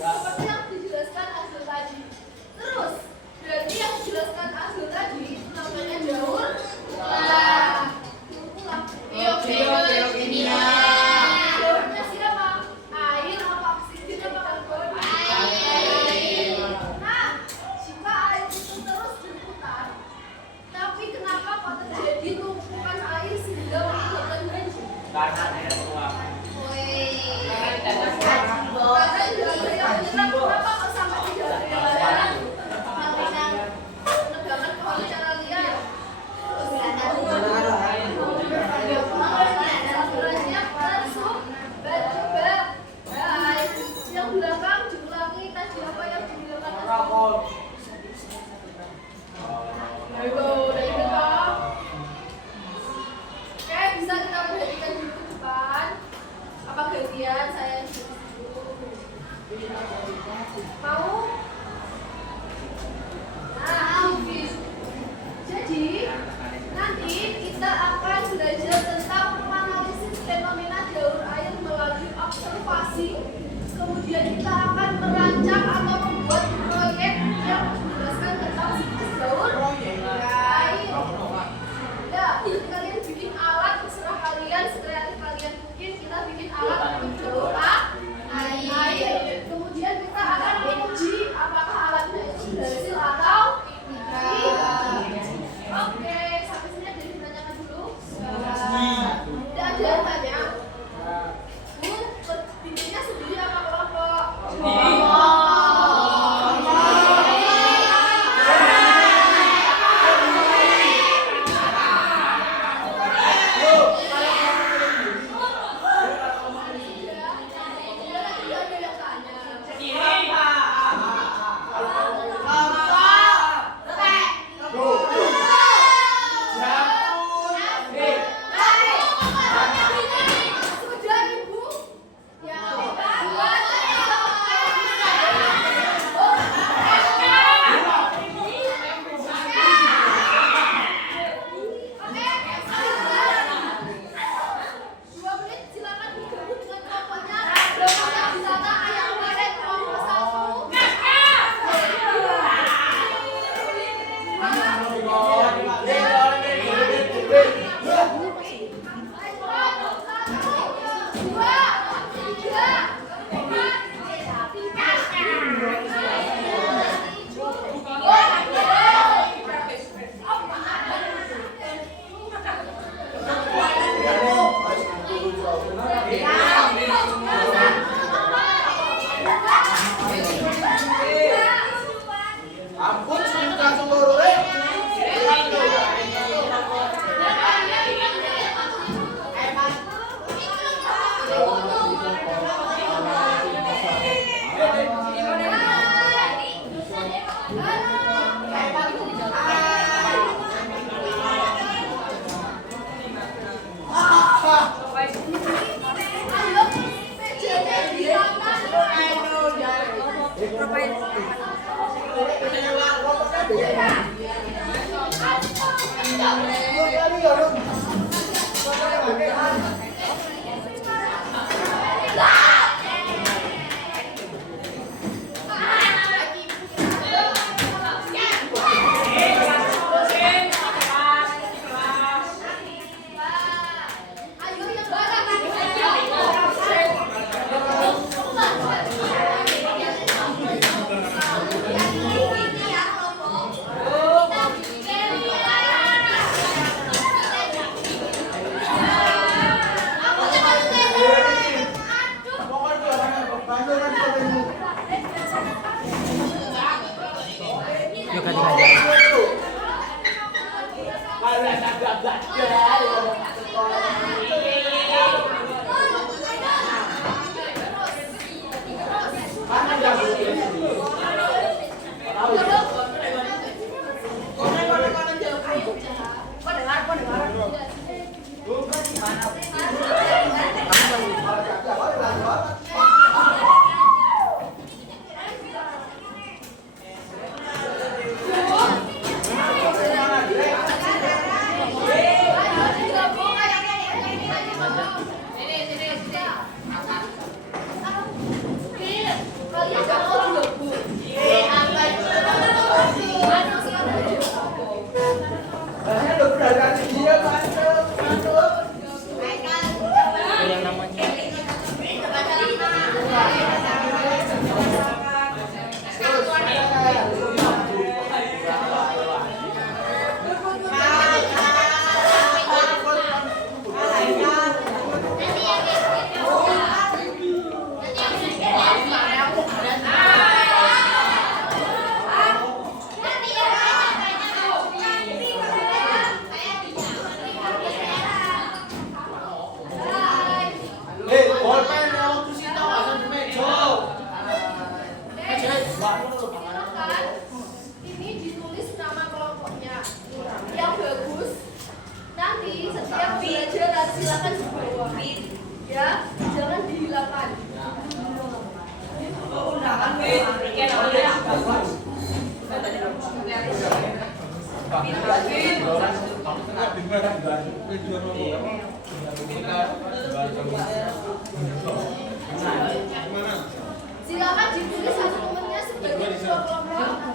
Seperti yang dijelaskan Azul tadi. Terus, berarti yang dijelaskan Azul tadi itu namanya daur ulang. Daurnya siapa? Air apa oksigen apa karbon? Air. Nah, jika air itu terus berputar, tapi kenapa kok terjadi tumpukan air sehingga menyebabkan banjir? Karena ada uap. Karena tidak ada yang menyerap. Kenapa kok sampai tidak ada yang menyerap? Penegangan pohon secara liar. Salurannya tersumbat. Coba. Baik. Yang belakang diulangi tadi apa yang dibilang Azul? Ayo, udah ingat toh? Oke, bisa kita perhatikan dulu ke depan. Apa gantian saya dulu? Mau? Nah, jadi nanti kita akan belajar tentang menganalisis fenomena daur air melalui observasi. Kemudian kita akan merancang atau membuat proyek yang menjelaskan tentang siklus daur air. Ya, kalian bikin alat terserah kalian, sekreatif kalian mungkin. Kita bikin alat untuk daur air. Kemudian kita akan menguji apakah alatnya itu berhasil atau tidak. Oke, sampai sini ada yang ditanyakan dulu. Tidak ada yang tanya. Bu, bikinnya sendiri apa kelompok? Ampun, sudah seluruh Ya, jangan dihilangkan. Silakan ditulis satu temennya sebagai ketua kelompok.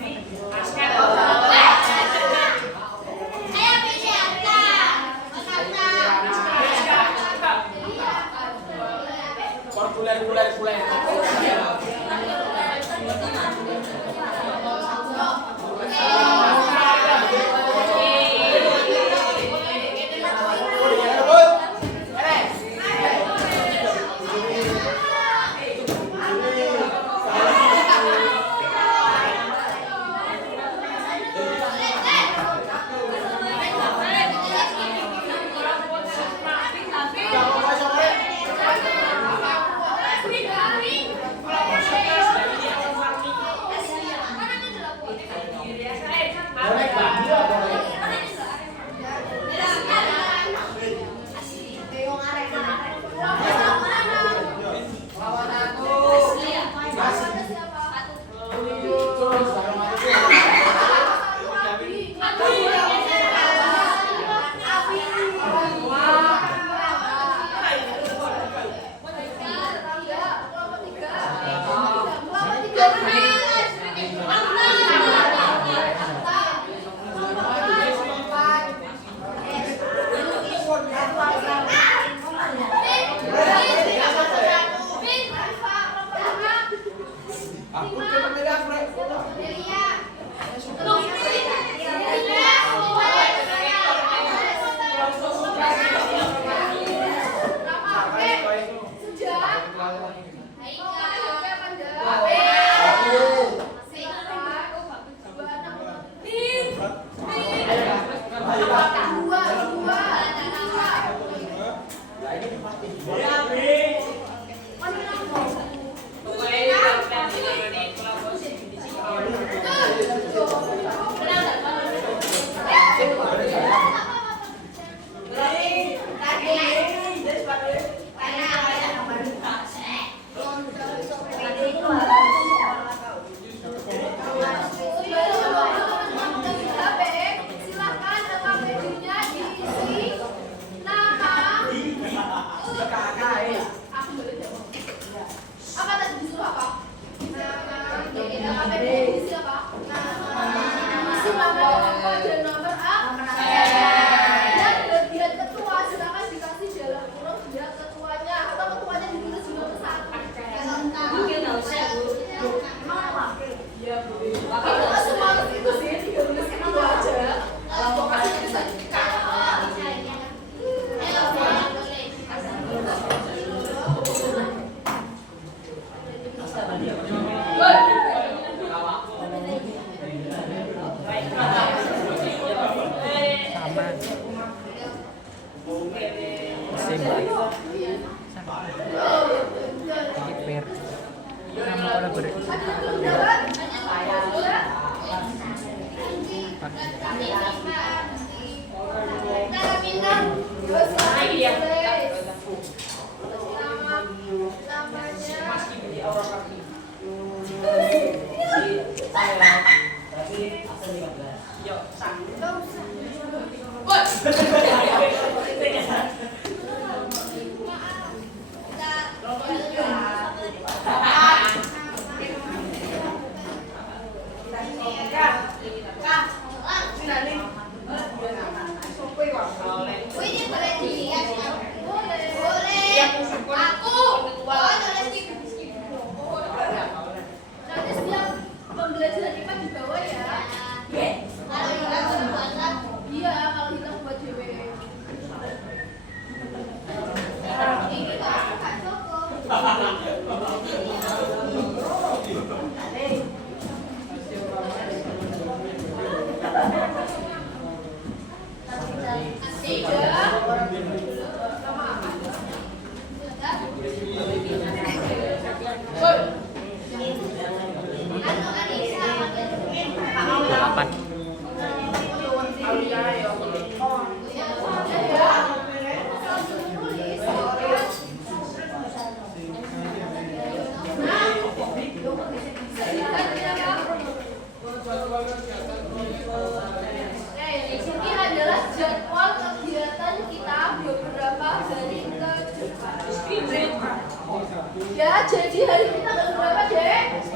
Ya, jadi hari ini tanggal berapa, Dek? 28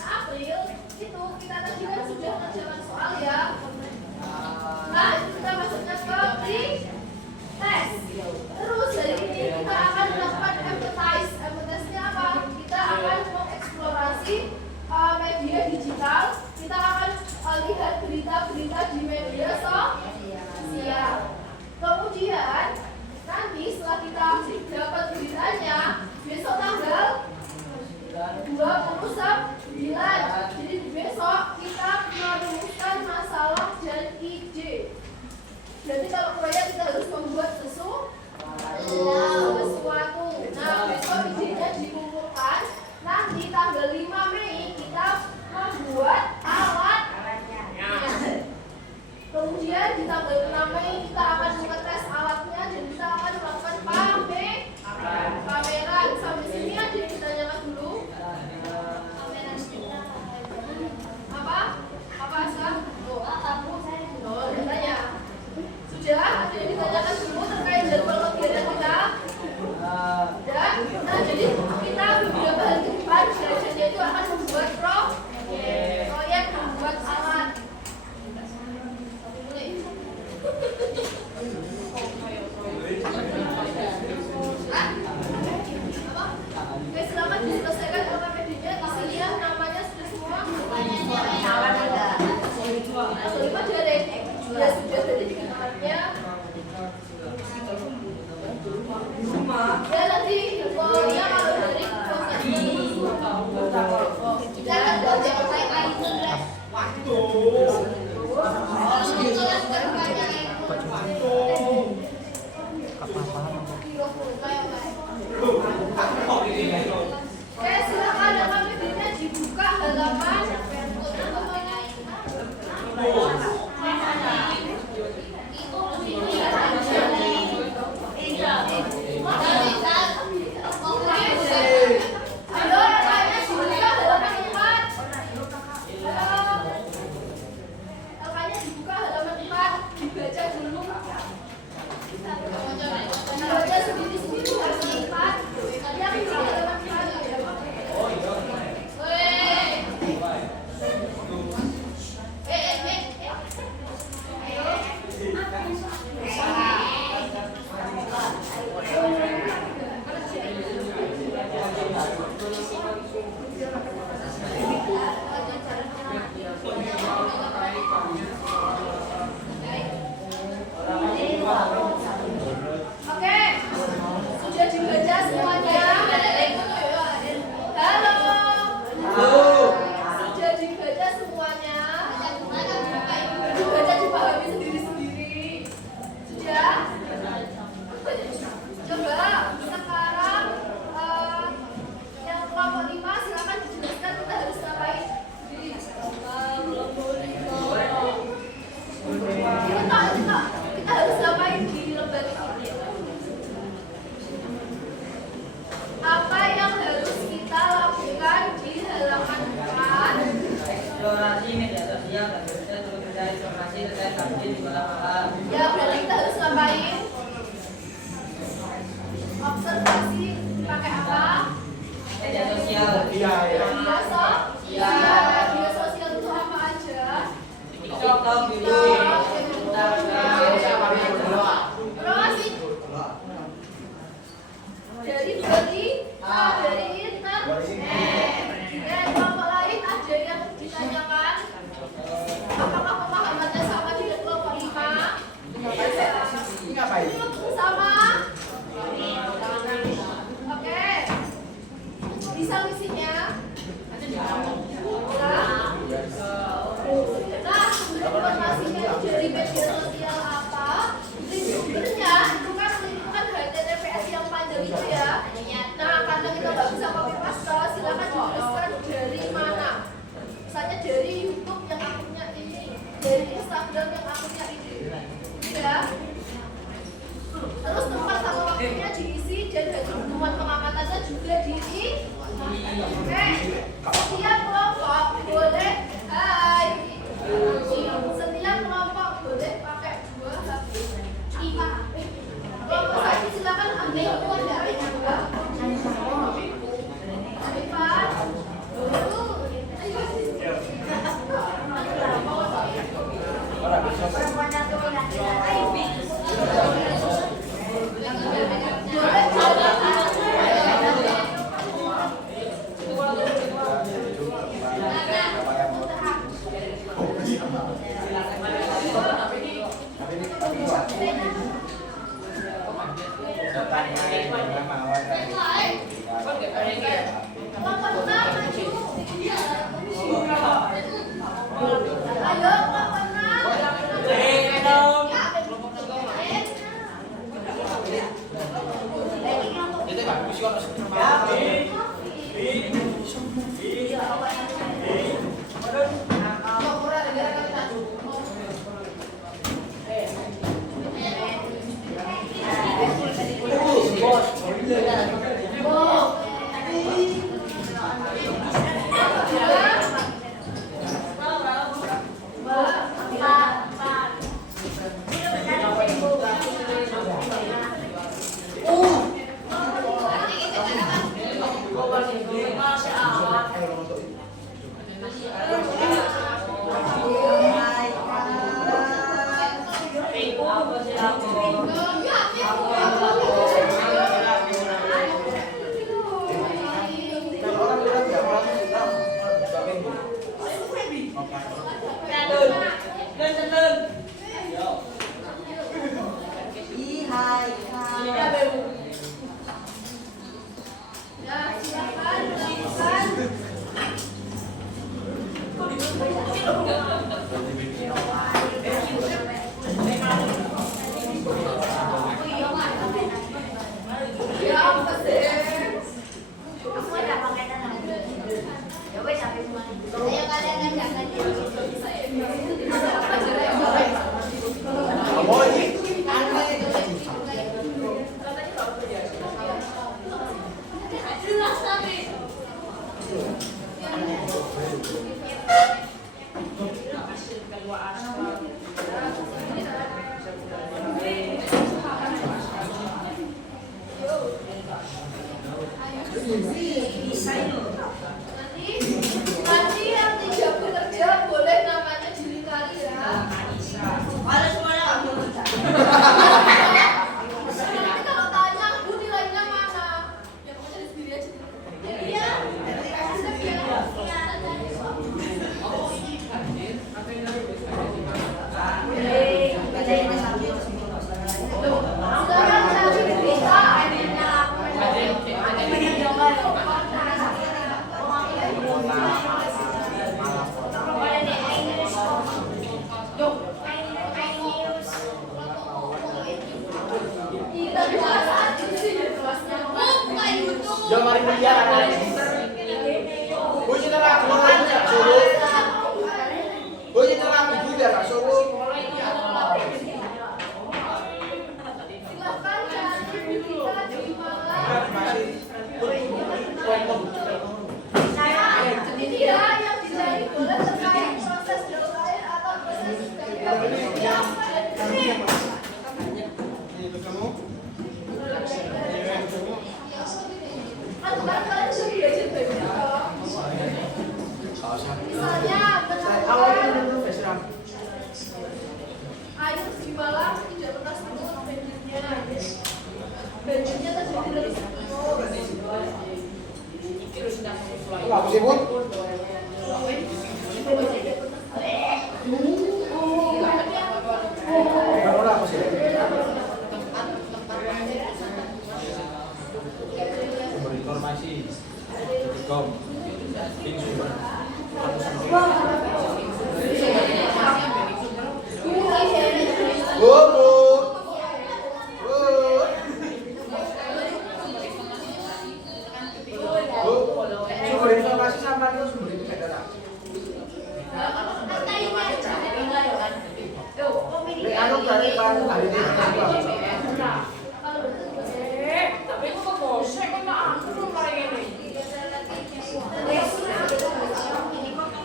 April. Itu kita tadi kan sudah mengerjakan soal ya. Nah, itu kita masuknya ke pre-test. Terus hari ini kita akan melakukan empathize. Empathize-nya apa? Kita akan mengeksplorasi media digital. Kita akan lihat berita-berita di media sosial. Kemudian nanti setelah kita dapat beritanya, besok tanggal 29. Jadi besok kita merumuskan masalah dan ide. Jadi kalau proyek kita harus membuat sesuatu. Nah, besok idenya dikumpulkan. Nanti tanggal 5 Mei kita membuat alat. Kemudian di tanggal 6 Mei kita akan mengetes alatnya dan kita akan melakukan pameran. Sampai sini aja yang ditanyakan dulu. Apa Asam? Oh, ditanya. Sudah ada yang ditanyakan dulu terkait jadwal kegiatan kita. Dan nah jadi kita beberapa hari ke depan belajarnya itu akan membuat proyek membuat alat. Oke, selamat diselesaikan OPPD-nya. Isinya namanya sudah semua. Kelima jaring. Ya sudah dari kenalannya. Ya nanti infonya kalau dari jangan baca Oke, silakan OPPD-nya dibuka halaman. Ya, berarti kita harus ngapain? Observasi pakai apa? Media sosial. Media sosial itu apa aja? TikTok, YouTube, Instagram, dari internet. Kelompok lain ada yang ditanyakan. Apakah pemahamannya sama dengan kelompok 5? Sama? Oke. Bisa misinya? Nah, informasinya dari media sosial apa? Sumbernya itu kan HTTPS yang panjang itu ya. Nah, karena kita nggak bisa copy paste, silakan dituliskan dari mana. Misalnya dari YouTube yang akunnya ini, dari Instagram yang akunnya ini, ya. Terus tempat sama waktunya diisi dan ketentuan pengangkatannya juga diisi. Oke, setiap kelompok boleh setiap kelompok boleh pakai 2 HP. Kelompok 1 silakan ambil Nanti yang tidak bekerja boleh namanya dilingkari ya. Nanti kalau tanya, Bu nilainya mana? Ya kamu cari sendiri aja. Iya. Silakan cari berita. Jangan mari mulia. Boy terang, suruh. Boy terang, ibu biar gak suruh. Silakan cari berita di Malang. Media yang dicari boleh terkait proses jalur air atau proses yang kering. Kan kemarin kalian sudah belajar bagaimana? Misalnya menemukan air di Malang tidak pernah sampai banjirnya. Banjirnya terjadi dari sumur. Apa sih, Bu? Apa sih? Sumber informasi. Kom. Tim sumber. Bu. Sumber informasi sama itu sumber itu beda lah. Anu berarti kan hari ini tapi aku kok bosek kan aku belum mari ini.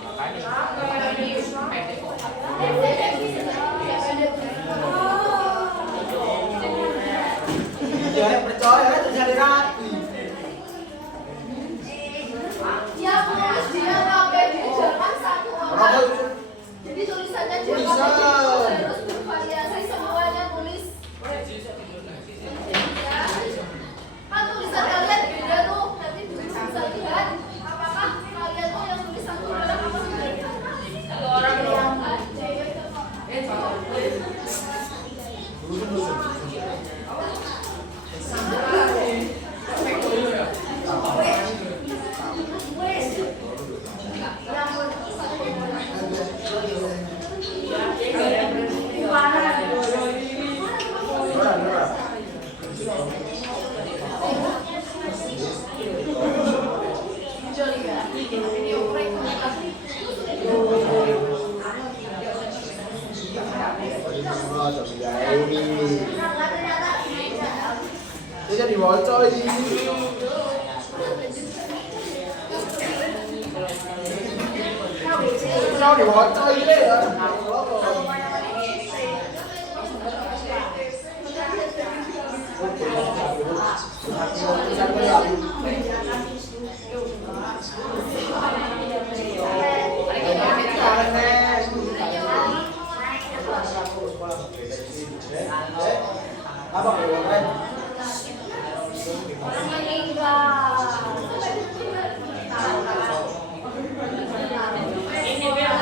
Makanya coy. Sao dibocor gitu ya? Apa Orang meninggal. Ini biar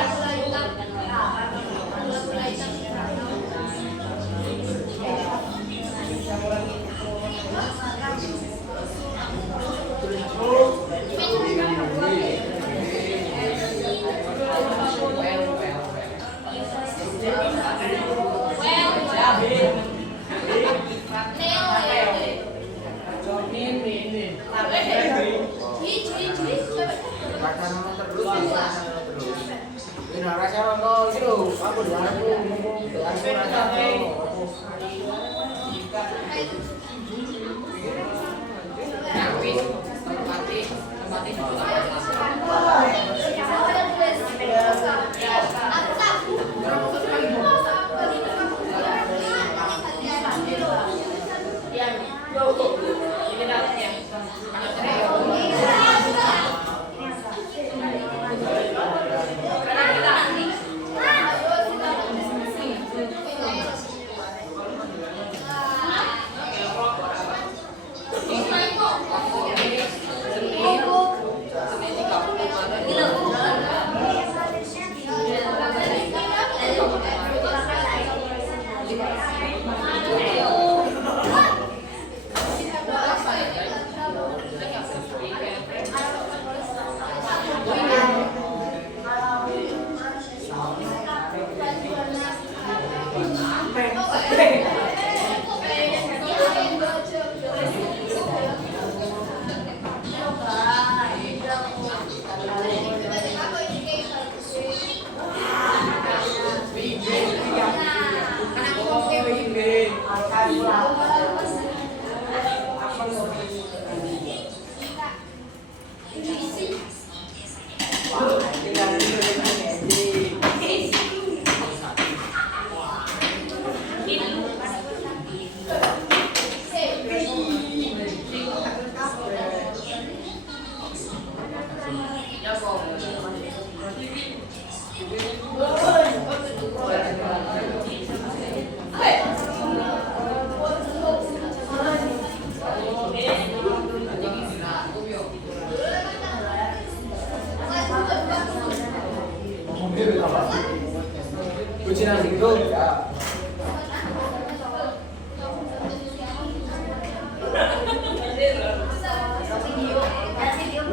Kucing gitu ya.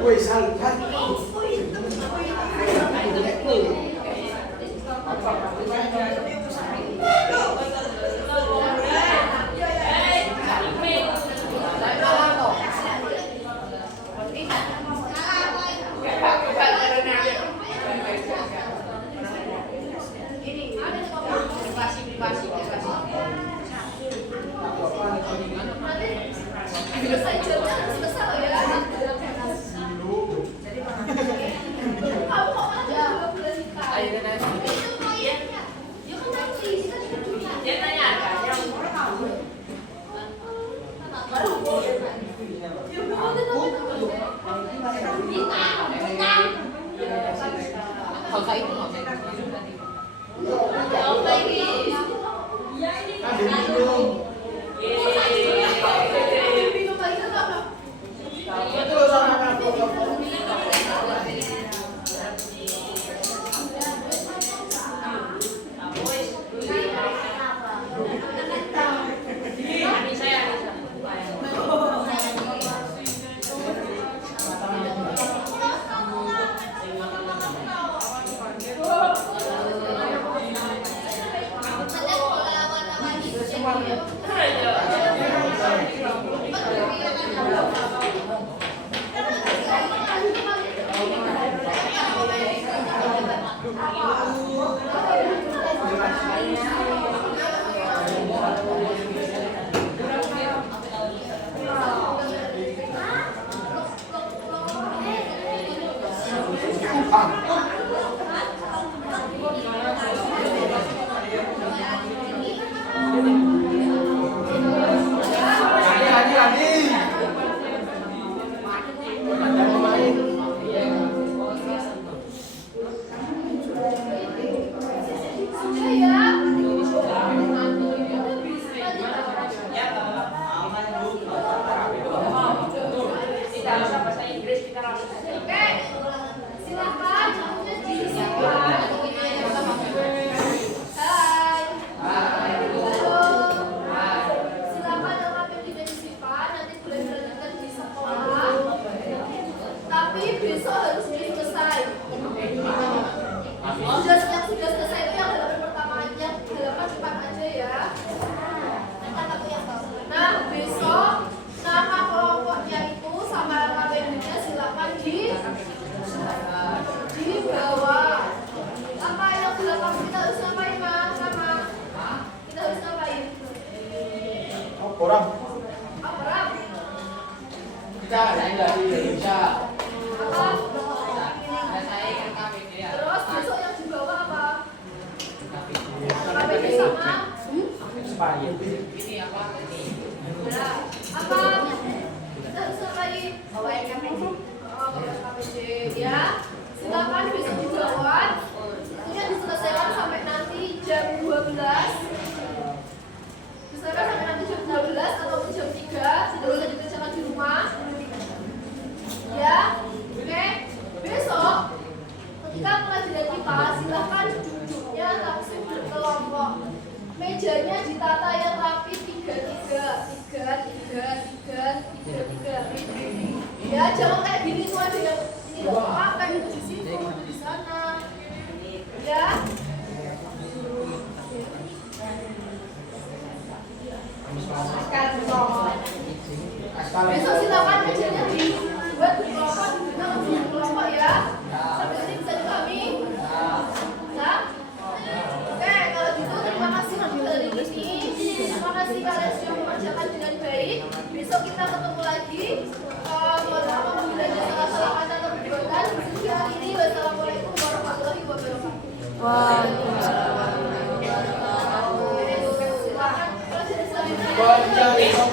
Woi, sal. Sudah ya. Tidak usah bahasa Inggris, kita langsung saja. Oke, silakan jamunya disimpan. Hai. Halo. Silakan lengkapin di meja simpan. Nanti boleh dilanjutkan di sekolah. Tapi besok harus selesai. Sudah selesai itu yang halaman pertama aja, halaman depan aja ya. Nah, besok nama kelompoknya itu sama labelnya silakan di bawah. Apa yang belakang kita harus ngapain, Mas? Sama kita harus ngapain? Orang Apa? kita ada di Indonesia. Apa? Terus besok yang di bawah apa? KPD sama? Ini apa? Nah, apa? Kita harus ngapain? Bawain KPD. Oh, bawain KPD ya. Silakan besok dijawab. Itunya diselesaikan sampai nanti jam 12. Diselesaikan sampai nanti jam 12 atau jam 3. Tidak usah dikerjakan di rumah. Ya, oke. Besok ketika pelajaran IPA, silahkan duduknya langsung berkelompok. Mejanya ditata yang rapi 3-3. Ya, jangan kayak gini tuh ada yang ini loh, apa yang di situ, di sana. Ya. Besok silakan mejanya dibuat berkelompok, duduknya langsung berkelompok ya. Sampai sini bisa dipahami? Nah. Oke, kalau gitu terima kasih dari ini. Terima kasih kalian sudah mengerjakan dengan baik. Besok kita ketemu lagi. Mohon maaf apabila ada salah-salah kata atau perbuatan. Sekian ini. Wassalamualaikum warahmatullahi wabarakatuh. Silakan.